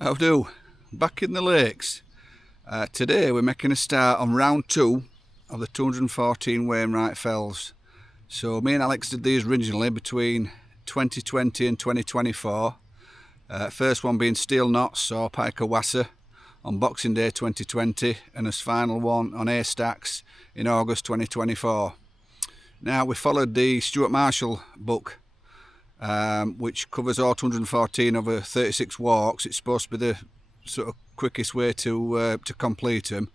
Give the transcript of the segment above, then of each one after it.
How do? Back in the lakes. Today we're making a start on round 2 of the 214 Wainwright Fells. So me and Alex did these originally between 2020 and 2024. First one being Steel Knots or Pike Wassa on Boxing Day 2020, and as final one on A-Stacks in August 2024. Now we followed the Stuart Marshall book, which covers all 214 over 36 walks. It's supposed to be the sort of quickest way to complete them,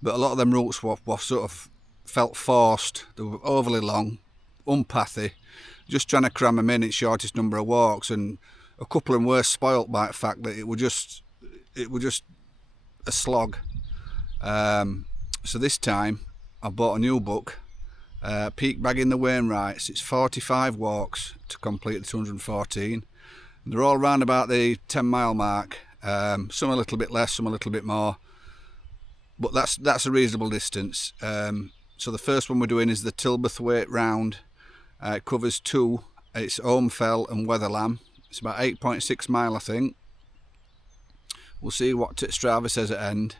but a lot of them routes were sort of felt forced. They were overly long, unpathy, just trying to cram them in shortest number of walks, and a couple of them were spoilt by the fact that it was just a slog. So this time I bought a new book, Peak Bagging Wainwrights. It's 45 walks to complete the 214. And they're all round about the 10-mile mark. Some a little bit less, some a little bit more, but that's a reasonable distance. So the first one we're doing is the Tilberthwaite round. It covers 2. It's Holme and Wetherlam. It's about 8.6 mile, I think. We'll see what Strava says at end.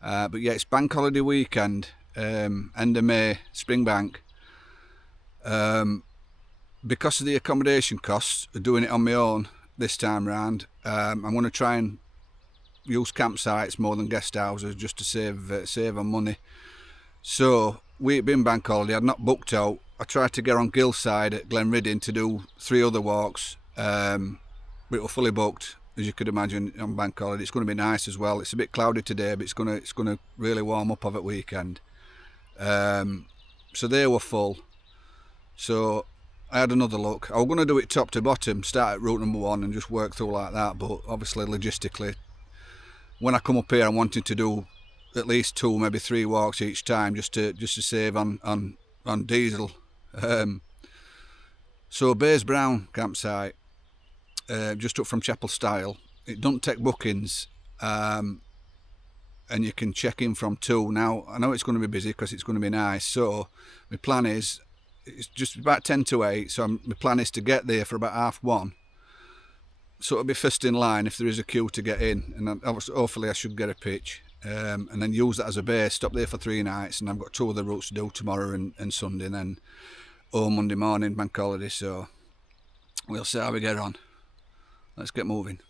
But yeah, it's bank holiday weekend, end of May, Springbank. Because of the accommodation costs of doing it on my own this time round, I'm going to try and use campsites more than guest houses just to save on money. So we've been bank holiday, I'd not booked out. I tried to get on Gillside at Glenriddin to do 3 other walks, but it was fully booked, as you could imagine, on bank holiday. It's going to be nice as well. It's a bit cloudy today, but it's going to really warm up over the weekend. So they were full. So I had another look. I was going to do it top to bottom, start at route number 1 and just work through like that, but obviously logistically, when I come up here I'm wanting to do at least 2, maybe 3 walks each time, just to save on diesel. So Bays Brown campsite, just up from Chapel Style. It doesn't take bookings, and you can check in from 2. Now I know it's going to be busy because it's going to be nice, so my plan is it's just about 10 to 8, so my plan is to get there for about 1:30, so it'll be first in line if there is a queue to get in, and then hopefully I should get a pitch, and then use that as a base, stop there for 3 nights, and I've got 2 other routes to do tomorrow and Sunday, and then Monday morning bank holiday. So we'll see how we get on. Let's get moving.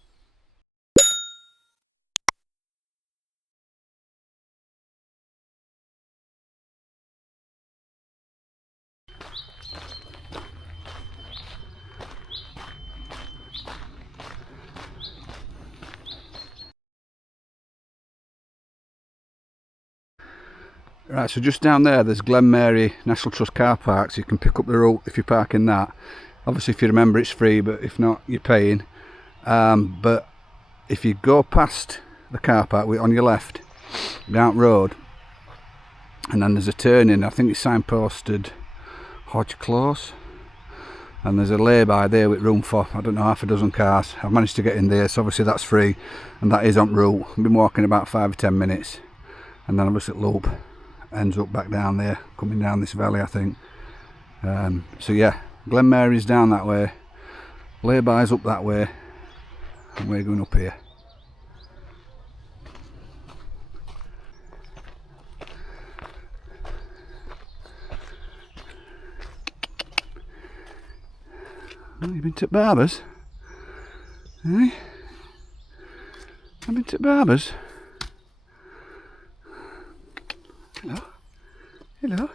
Right, so just down there's Glen Mary National Trust car park, so you can pick up the route if you park in that. Obviously if you remember it's free, but if not you're paying. But if you go past the car park on your left, down road, and then there's a turn in, I think it's signposted Hodge Close, and there's a lay-by there with room for, I don't know, half a dozen cars. I've managed to get in there, so obviously that's free, and that is en route. I've been walking about 5 or 10 minutes, and then obviously loop ends up back down there, coming down this valley, I think. So yeah, Glen Mary's down that way, lay-by's up that way, and we're going up here. Oh, you've been to Barbers? Eh? I've been to Barbers. Hello. Hello.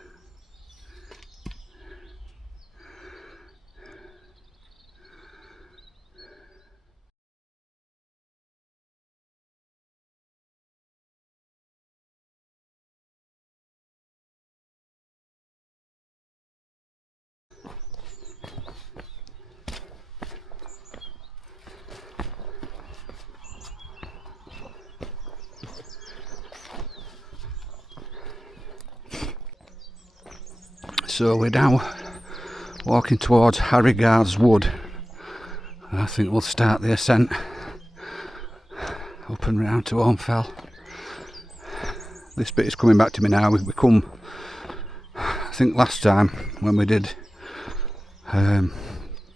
So we're now walking towards Harrigard's Wood. I think we'll start the ascent up and round to Holme. This bit is coming back to me now. We come, I think last time when we did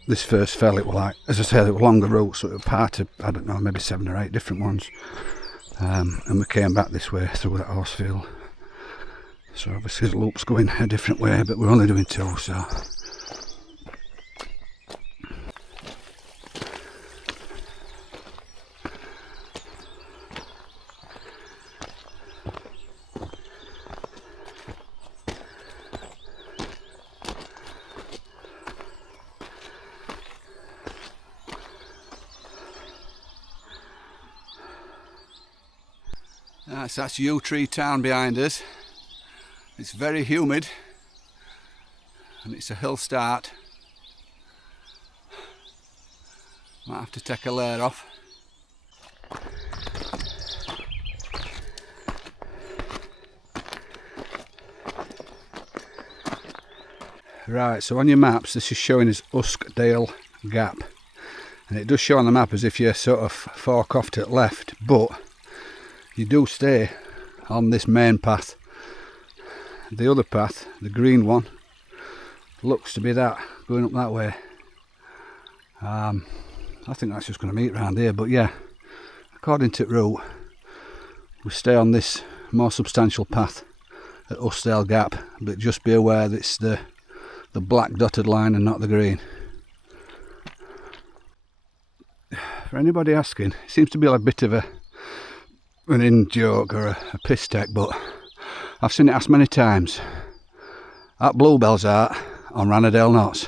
this first fell, it was like, as I said, it was longer route, so it was part of, I don't know, maybe 7 or 8 different ones. And we came back this way through that horse field. So obviously the loop's going a different way, but we're only doing 2, so. So that's Yew Tree Town behind us. It's very humid and it's a hill start. Might have to take a layer off. Right, so on your maps this is showing as Uskdale Gap, and it does show on the map as if you sort of fork off to the left, but you do stay on this main path. The other path, the green one, looks to be that, going up that way. I think that's just going to meet round here, but yeah, according to the route, we stay on this more substantial path at Uskdale Gap, but just be aware that it's the black dotted line and not the green. For anybody asking, it seems to be like a bit of an in-joke or a piss take, but I've seen it asked many times. At Bluebell's Art on Ranadale Knots.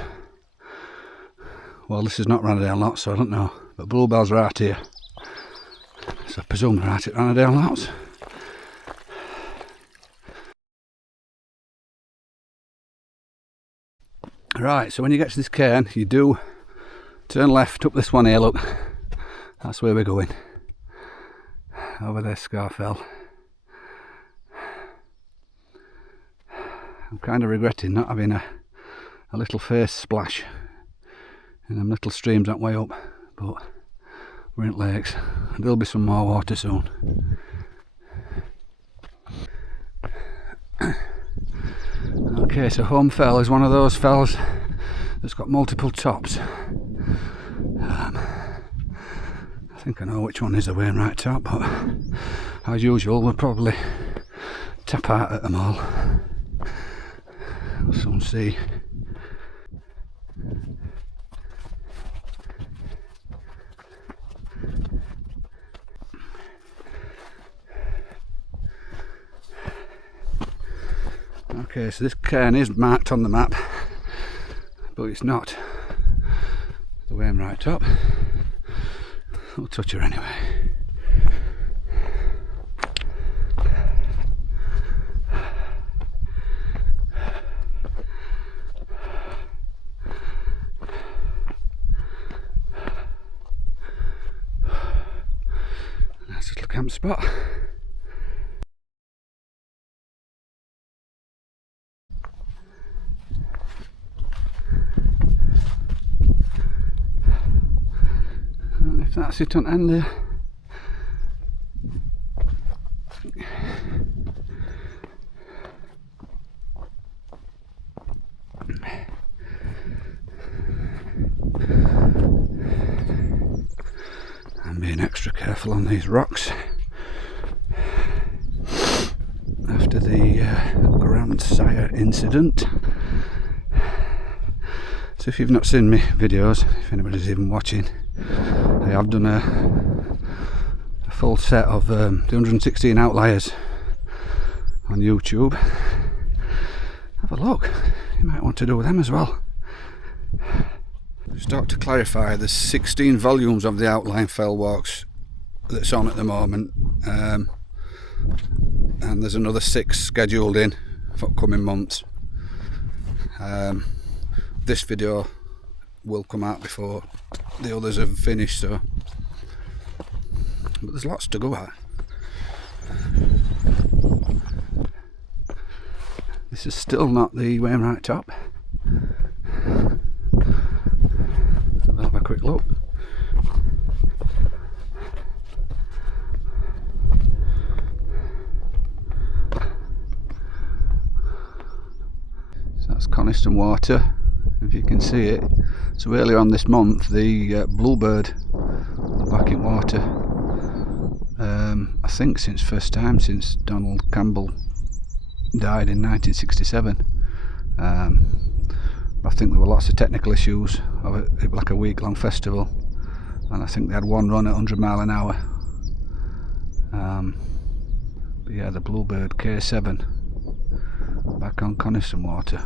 Well, this is not Ranadale Knots, so I don't know, but Bluebell's are out here, so I presume they're out at Ranadale Knots. Right, so when you get to this cairn, you do turn left up this one here, look, that's where we're going. Over there, Scarfell. I'm kind of regretting not having a little face splash in them little streams that way up, but we're in lakes. There'll be some more water soon. Okay, so Holme Fell is one of those fells that's got multiple tops. I think I know which one is the Wainwright top, but as usual we'll probably tap out at them all. We'll soon see. Okay, so this cairn is marked on the map, but it's not the Wainwright top. We'll touch her anyway. Nice little camp spot. That's it on end there. I'm being extra careful on these rocks after the Grandsire incident. So if you've not seen my videos, if anybody's even watching, I have done a full set of the 116 outliers on YouTube. Have a look, you might want to do them as well. Just to clarify, there's 16 volumes of the outline fell walks that's on at the moment, and there's another 6 scheduled in for coming months. This video will come out before the others have finished, so but there's lots to go at. This is still not the Wainwright top. So we'll have a quick look. So that's Coniston Water, if you can see it. So earlier on this month, the bluebird back in water. I think since first time since Donald Campbell died in 1967. I think there were lots of technical issues of it. It was like a week-long festival, and I think they had one run at 100 mile an hour. But yeah, the bluebird K7 back on Coniston Water.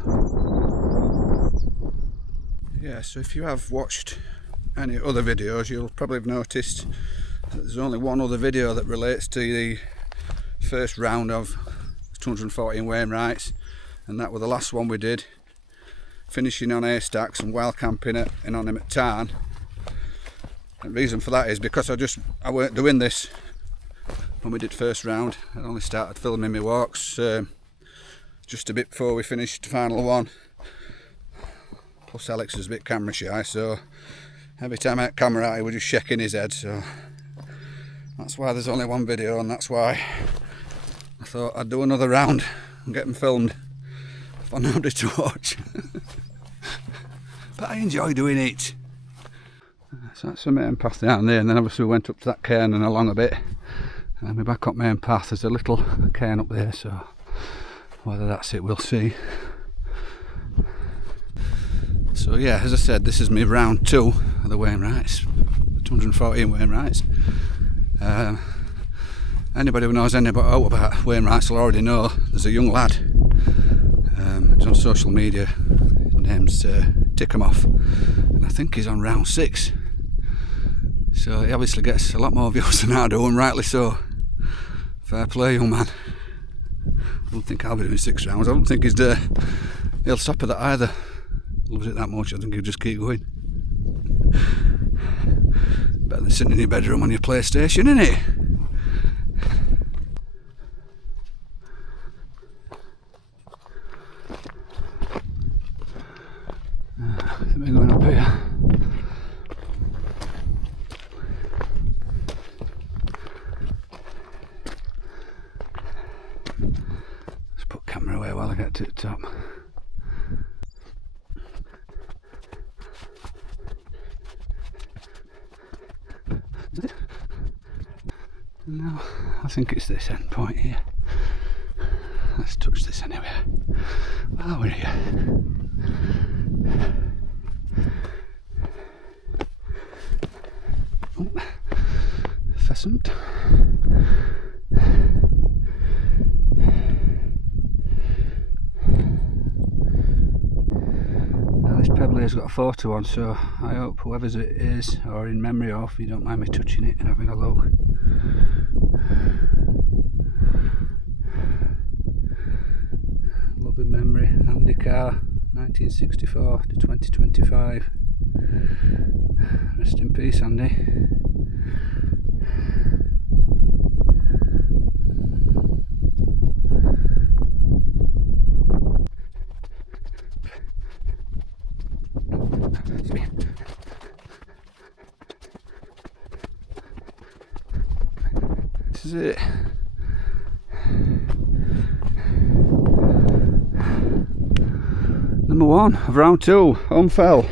Yeah, so if you have watched any other videos, you'll probably have noticed that there's only one other video that relates to the first round of 214 Wainwrights, and that was the last one we did, finishing on haystacks and wild camping in on him at Tarn. And the reason for that is because I weren't doing this when we did first round. I only started filming my walks just a bit before we finished the final one. Plus Alex was a bit camera shy, so every time I had camera out he was just shaking his head, so that's why there's only one video, and that's why I thought I'd do another round and get them filmed for nobody to watch. But I enjoy doing it. So that's the main path down there, and then obviously we went up to that cairn and along a bit, and then we're back up main path. There's a little cairn up there, so whether that's it we'll see. So yeah, as I said, this is my round 2 of the Wainwrights, the 214 Wainwrights. Anybody who knows anything about Wainwrights will already know there's a young lad. He's on social media. His name's Tickamoff, and I think he's on round 6. So he obviously gets a lot more views than I do, and rightly so. Fair play, young man. I don't think I'll be doing 6 rounds. I don't think he'll stop at that either. He loves it that much. I think he'll just keep going. Better than sitting in your bedroom on your PlayStation, isn't it? I think we're going up here. Let's put camera away while I get to the top. No, I think it's this end point here. Let's touch this anyway. While we're here. Oh, pheasant. Now this pebbly has got a photo on, so I hope whoever's it is, or in memory of, you don't mind me touching it and having a look. Lovely memory, Andy Carr, 1964 to 2025. Rest in peace, Andy. This is it. Number 1 of round 2, Holme fell.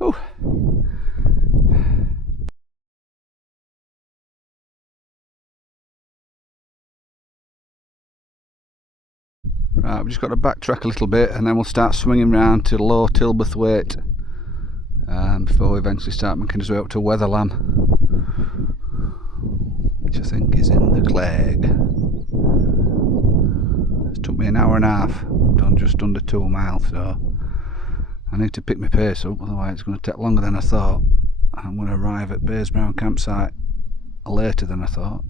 Oh. Right, we've just got to backtrack a little bit, and then we'll start swinging round to low Tilberthwaite before we eventually start making our way up to Wetherlam, which I think is in the Clegg. It took me an hour and a half, done just under 2 miles, so I need to pick my pace up, otherwise it's going to take longer than I thought. I'm going to arrive at Baysbrown campsite later than I thought,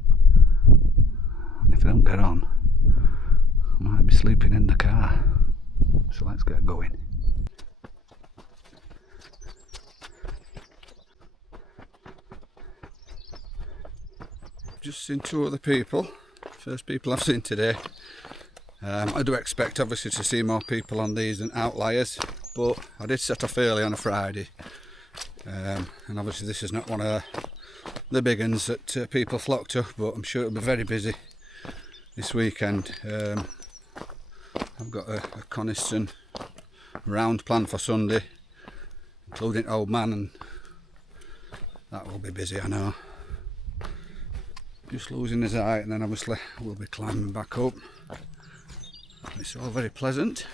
and if I don't get on, I might be sleeping in the car. So let's get going. Just seen 2 other people, first people I've seen today. I do expect obviously to see more people on these than outliers, but I did set off early on a Friday, and obviously this is not one of the big ones that people flock to, but I'm sure it'll be very busy this weekend. I've got a Coniston round planned for Sunday, including Old Man, and that will be busy, I know. Just losing his eye, and then obviously we'll be climbing back up. It's all very pleasant.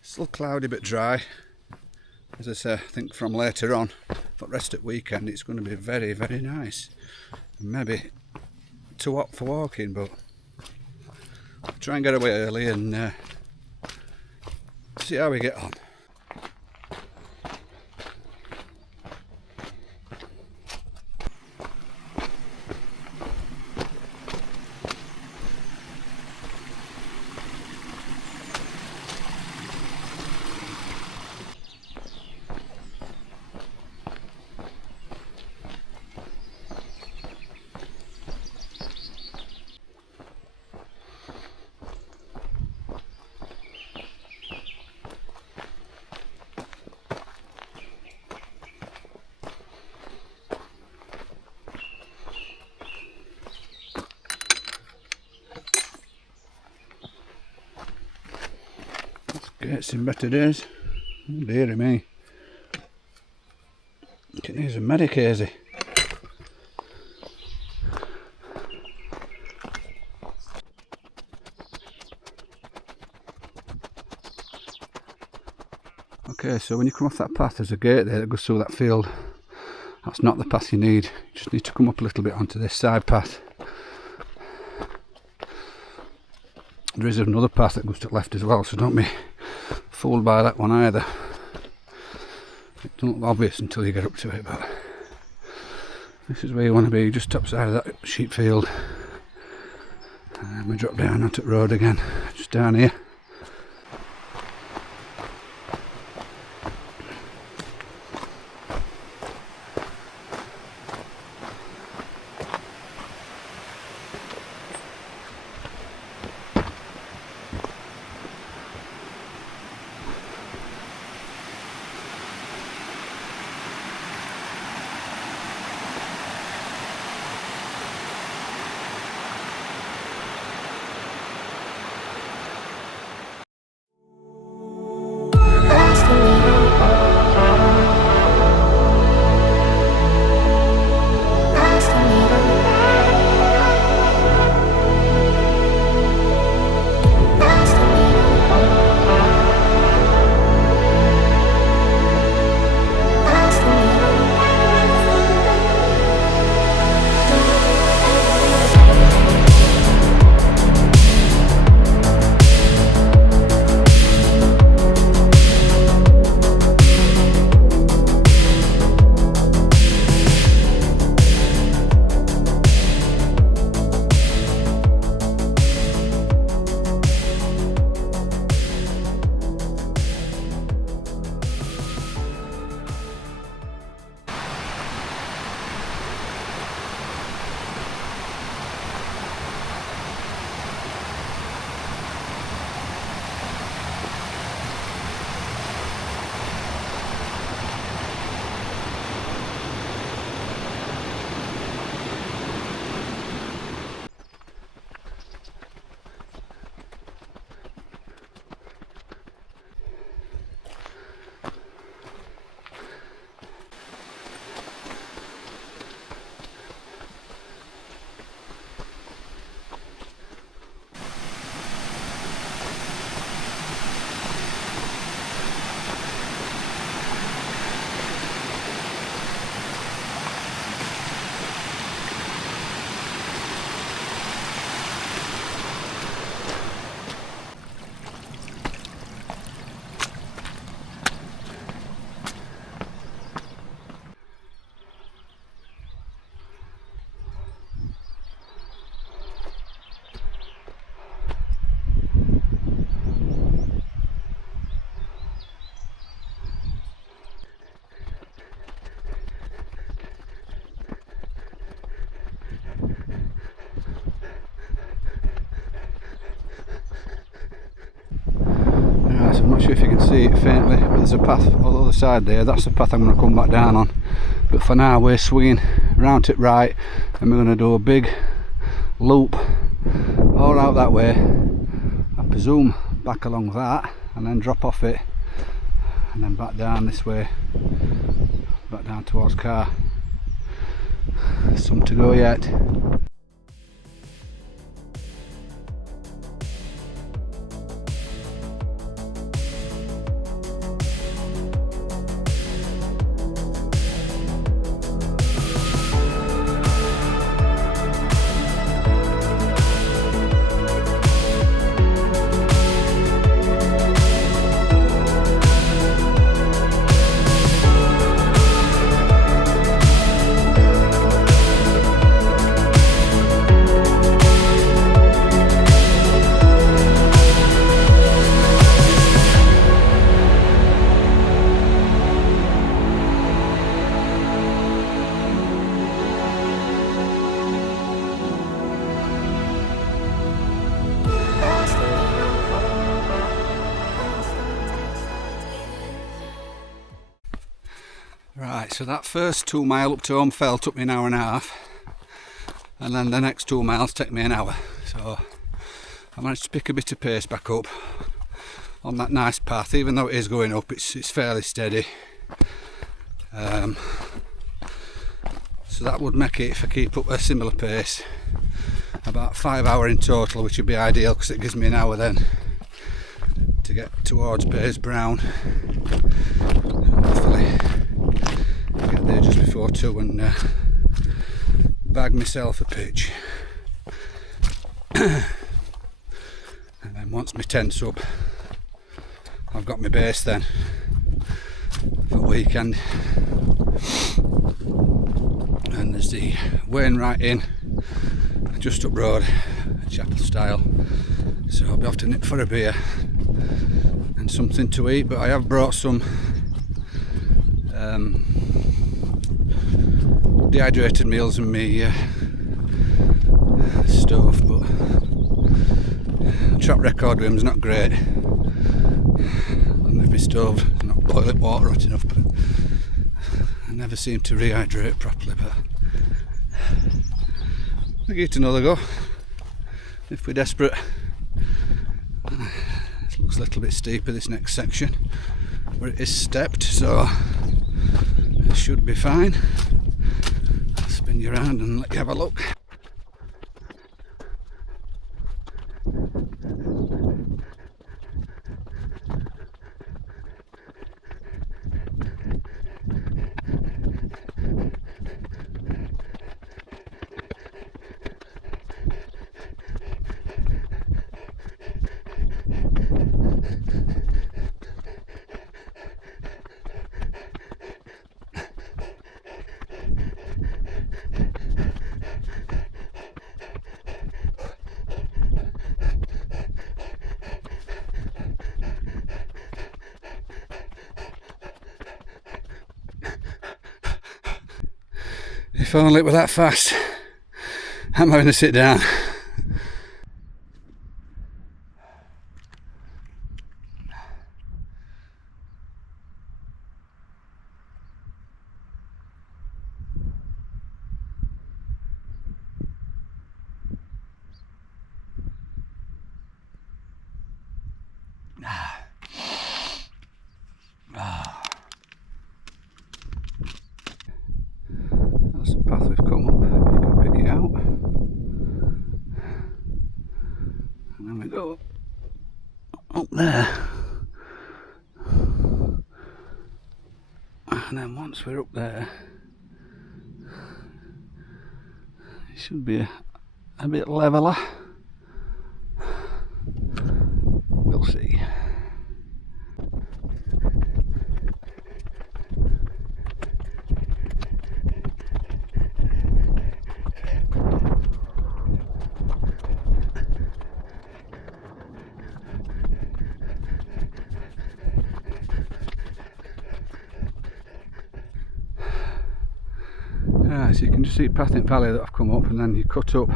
Still cloudy but dry. As I say, I think from later on, for the rest of the weekend, it's going to be very, very nice. Maybe too hot for walking, but I'll try and get away early and see how we get on. Get some better days. Oh, dearie me. Can use a medic hazy. Okay, so when you come off that path, there's a gate there that goes through that field. That's not the path you need. You just need to come up a little bit onto this side path. There is another path that goes to the left as well, so don't be fooled by that one either. It doesn't look obvious until you get up to it, but this is where you want to be, just top side of that sheep field. And we drop down onto the road again, just down here. I'm not sure if you can see it faintly, but there's a path on the other side there. That's the path I'm going to come back down on. But for now we're swinging round to the right, and we're going to do a big loop all out that way. I presume back along that, and then drop off it and then back down this way, back down towards Car. Some to go yet. Right, so that first 2 mile up to Holme Fell took me an hour and a half, and then the next 2 miles take me an hour. So I managed to pick a bit of pace back up on that nice path. Even though it is going up, it's fairly steady. So that would make it, if I keep up a similar pace, about 5 hours in total, which would be ideal because it gives me an hour then to get towards Bays Brown. Hopefully get there just before 2 and bag myself a pitch. And then once my tent's up, I've got my base then for weekend. And there's the Wainwright Inn just up road, chapel style, so I'll be off to nip for a beer and something to eat. But I have brought some dehydrated meals in my stove, but track record with them's not great, and if my stove is not boiling water hot enough, but I never seem to rehydrate properly. But I'll give it another go if we're desperate. It looks a little bit steeper, this next section, where it is stepped, so it should be fine. I'll spin you around and let you have a look. If only it were that fast. I'm having to sit down. That's the path we've come up, if you can pick it out. And then we go up there. And then once we're up there, it should be a bit leveler. We'll see. So you can just see Pathing Valley that I've come up, and then you cut up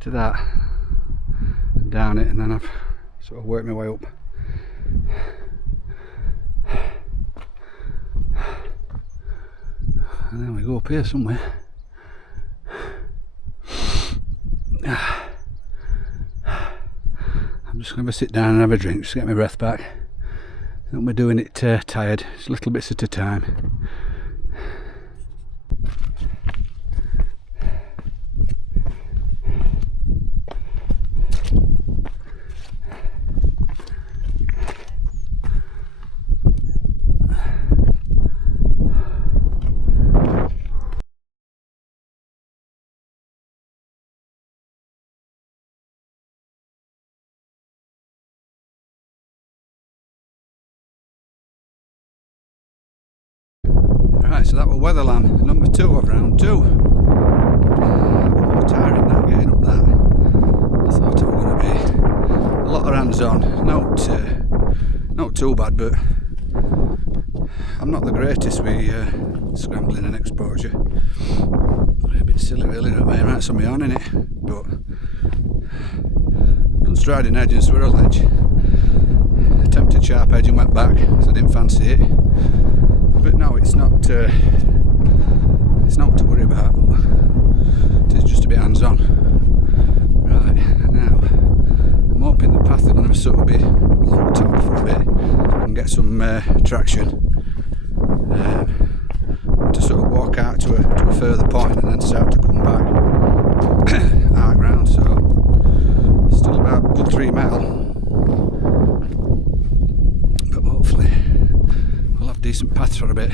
to that and down it, and then I've sort of worked my way up. And then we go up here somewhere. I'm just going to sit down and have a drink, just get my breath back, And we're doing it tired, it's little bits at a time. Right, so that was Wetherlam, number 2 of round 2. More tiring that, getting up that. I thought it was going to be a lot of hands on. Not too bad, but I'm not the greatest with scrambling and exposure. A bit silly really, not my rights on my own in it. But I've done striding edge and swirl edge. Attempted sharp edge and went back, so I didn't fancy it. But no, it's not to worry about, but it is just a bit hands-on. Right, now I'm hoping the path is going to sort of be locked up for a bit so I can get some traction to sort of walk out to a further point and then start to come back arc round. So still about a good 3 mile, but hopefully we'll have decent paths for a bit.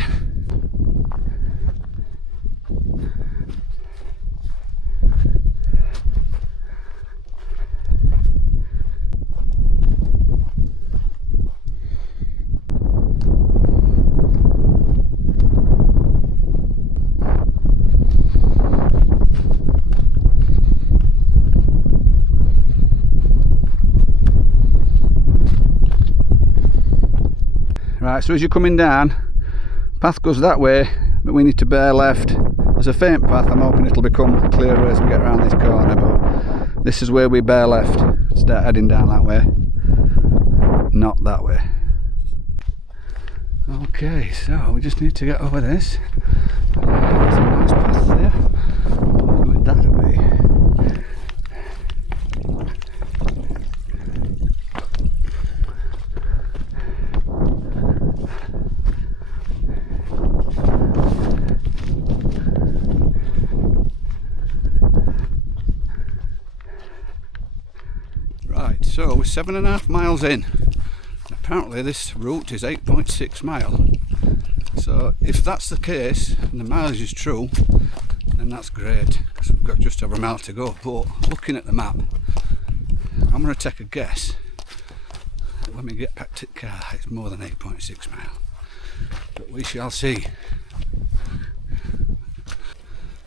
Right, so as you're coming down, path goes that way, but we need to bear left. There's a faint path, I'm hoping it'll become clearer as we get around this corner, but this is where we bear left. Start heading down that way, not that way. Okay, so we just need to get over this. There's a nice path there. We'll go that way. So we're 7.5 miles in. Apparently this route is 8.6 mile. So if that's the case and the mileage is true, then that's great, because we've got just over a mile to go. But looking at the map, I'm going to take a guess that when we get back to the car it's more than 8.6 mile. But we shall see.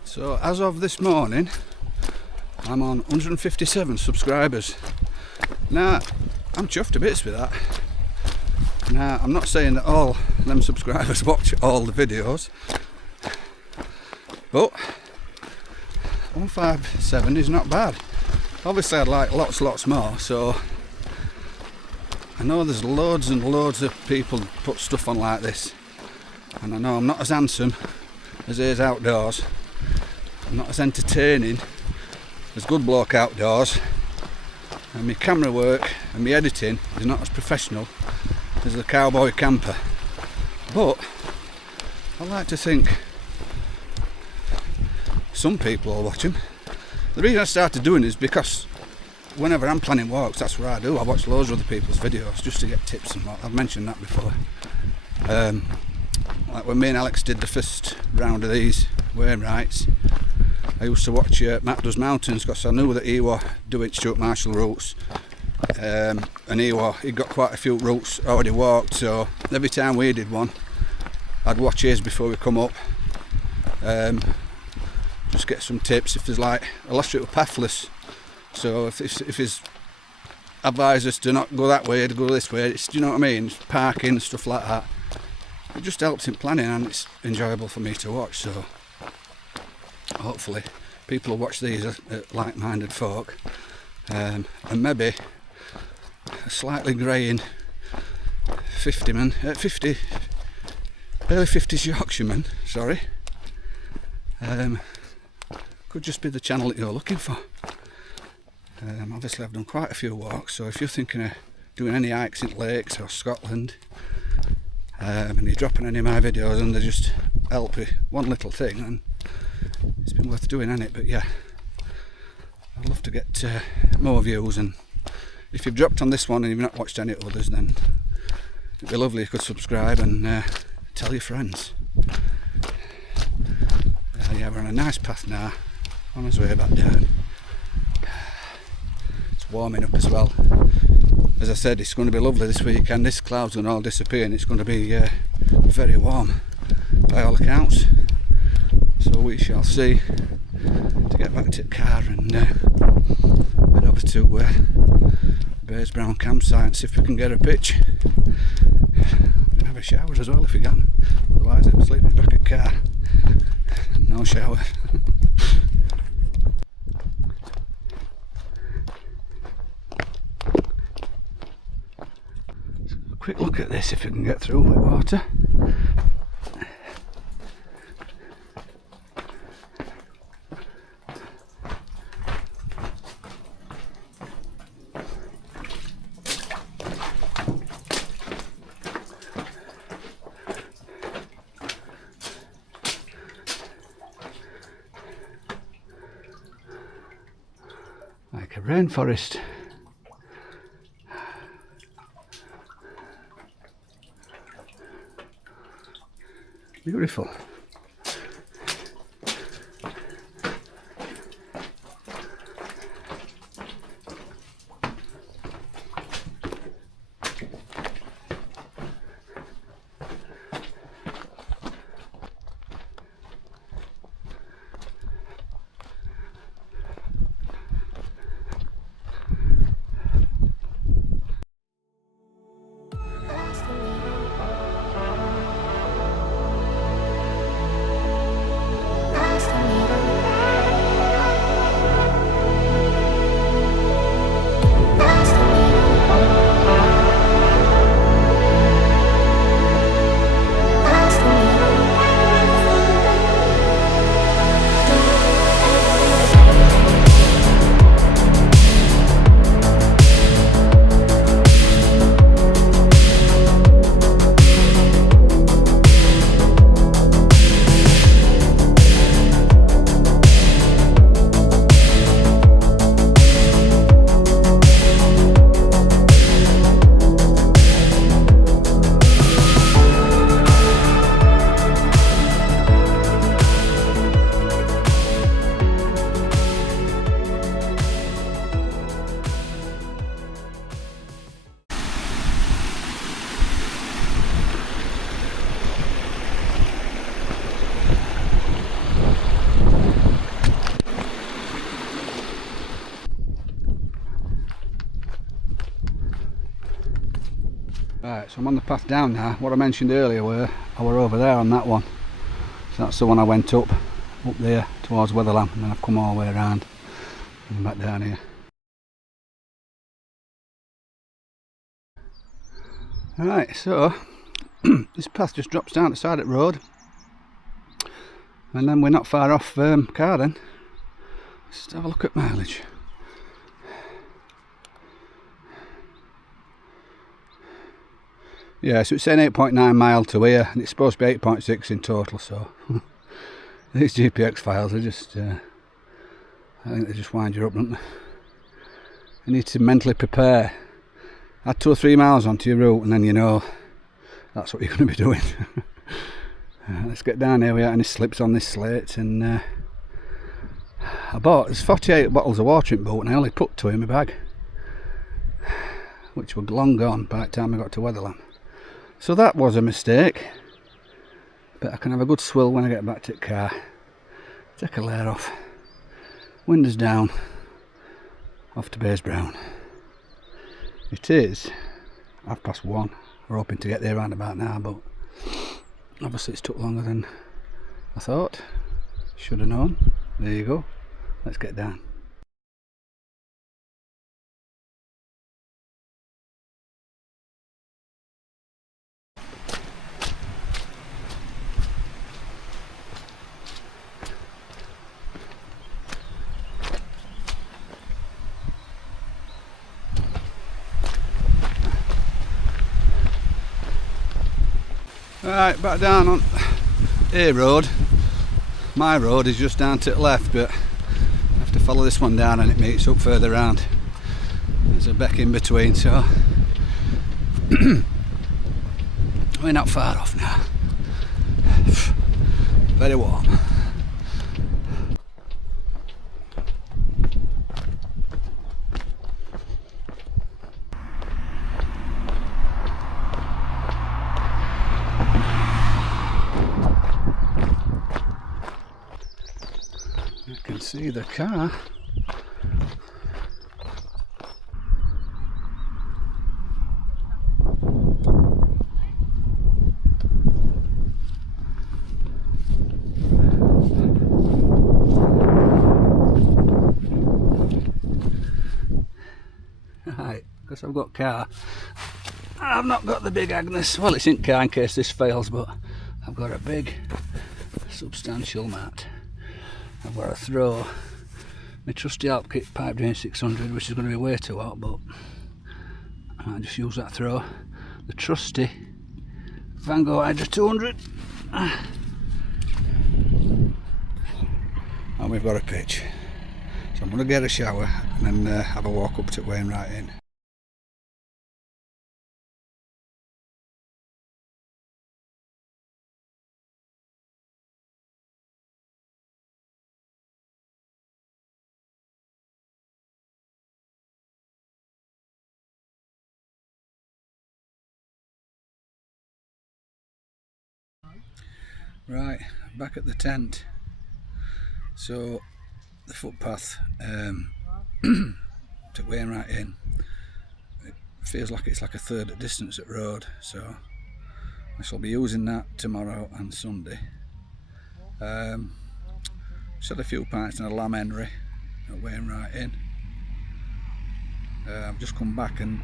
So as of this morning, I'm on 157 subscribers. Now, I'm chuffed to bits with that. Now, I'm not saying that all them subscribers watch all the videos, but 157 is not bad. Obviously I'd like lots more, so I know there's loads and loads of people who put stuff on like this, and I know I'm not as handsome as A's Outdoors, I'm not as entertaining as Good Bloke Outdoors, and my camera work and my editing is not as professional as the Cowboy Camper, but I like to think some people will watch them. The reason I started doing it is because whenever I'm planning walks, that's what I do. I watch loads of other people's videos just to get tips and what. I've mentioned that before. Like when me and Alex did the first round of these Wainwrights, I used to watch Matt Does Mountains because I knew that he was doing Stuart Marshall routes, and he'd got quite a few routes already walked, so every time we did one I'd watch his before we come up, just get some tips. If there's like, last year it was pathless, so if his advise us to not go that way, to go this way, it's, do you know what I mean, it's parking and stuff like that. It just helps in planning and it's enjoyable for me to watch, so hopefully people will watch these like-minded folk, and maybe a slightly greying early 50s Yorkshireman, sorry, could just be the channel that you're looking for. Obviously I've done quite a few walks, so if you're thinking of doing any hikes in lakes or Scotland, and you're dropping any of my videos and they just help with one little thing, and it's been worth doing, hasn't it? But yeah, I'd love to get more views, and if you've dropped on this one and you've not watched any others, then it'd be lovely if you could subscribe and tell your friends. Yeah, we're on a nice path now, on his way back down. It's warming up as well. As I said, it's going to be lovely this weekend. This cloud's going to all disappear and it's going to be very warm by all accounts. So we shall see. To get back to the car and head over to Baysbrown campsite and see if we can get a pitch. We can have a shower as well if we can. Otherwise I'm sleeping back at the car. No shower. So a quick look at this if we can get through with water. Like a rainforest. Beautiful. Right, so I'm on the path down now. What I mentioned earlier were I were over there on that one. So that's the one I went up there towards Wetherlam, and then I've come all the way around and back down here. Right, so this path just drops down the side of the road, and then we're not far off Carden. Let's have a look at mileage. Yeah, so it's saying 8.9 mile to here, and it's supposed to be 8.6 in total, so these GPX files are just, I think they just wind you up, don't they? You need to mentally prepare. Add 2 or 3 miles onto your route and then you know that's what you're going to be doing. Let's get down here without any slips on this slate, and I bought, there's 48 bottles of water in boat and I only put 2 in my bag, which were long gone by the time I got to Wetherlam. So that was a mistake, but I can have a good swill when I get back to the car. Take a layer off, windows down, off to Baysbrown. It is 1:30. We're hoping to get there around about now, but obviously it's took longer than I thought. Should have known. There you go. Let's get down. Right, back down on A road. My road is just down to the left, but I have to follow this one down and it meets up further round. There's a beck in between, so we're not far off now. Very warm. I can see the car. Right, because I've got car. I've not got the big Agnes. Well, it's in car in case this fails, but I've got a big, substantial mat. I've got to throw my trusty Alp kit pipe drain 600, which is going to be way too hot, but I might just use that throw. The trusty Van Gogh Hydra 200. And we've got a pitch. So I'm going to get a shower and then have a walk up to Wainwright Inn. Right, back at the tent. So the footpath to Wainwright Inn, it feels like it's like a third at distance at road, so I shall be using that tomorrow and Sunday. Just had a few pints and a lamb Henry at Wainwright Inn. I've just come back and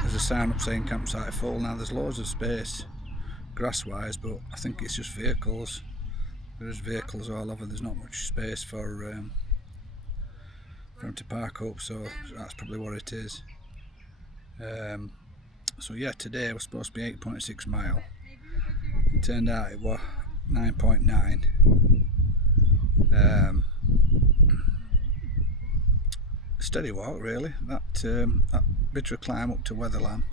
there's a sign up saying campsite full. Now there's loads of space grass wise, but I think it's just vehicles. There's vehicles all over, there's not much space for them to park up, so that's probably what it is. So yeah, today was supposed to be 8.6 mile. It turned out it was 9.9. Steady walk really. That bit of climb up to Wetherlam,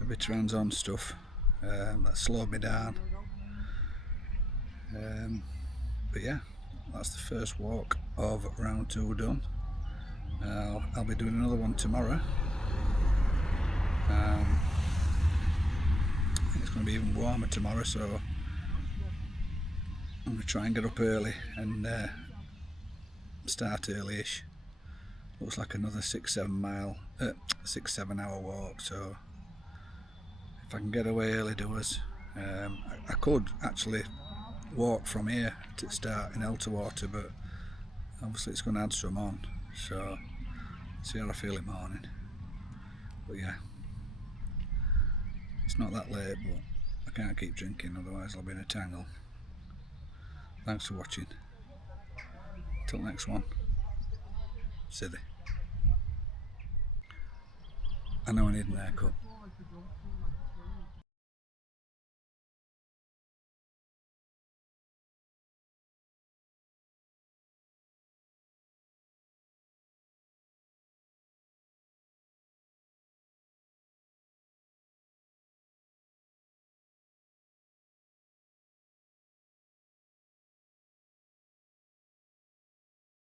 a bit of hands-on stuff, that slowed me down. But yeah, that's the first walk of round 2 done. I'll be doing another one tomorrow. I think it's going to be even warmer tomorrow, so I'm going to try and get up early and start early-ish. Looks like another 6-7 hour walk, so if I can get away early doers, I could actually walk from here to start in Elterwater, but obviously it's going to add some on, so see how I feel in the morning. But yeah, it's not that late, but I can't keep drinking, otherwise I'll be in a tangle. Thanks for watching. Till next one. Silly. I know I need an haircut.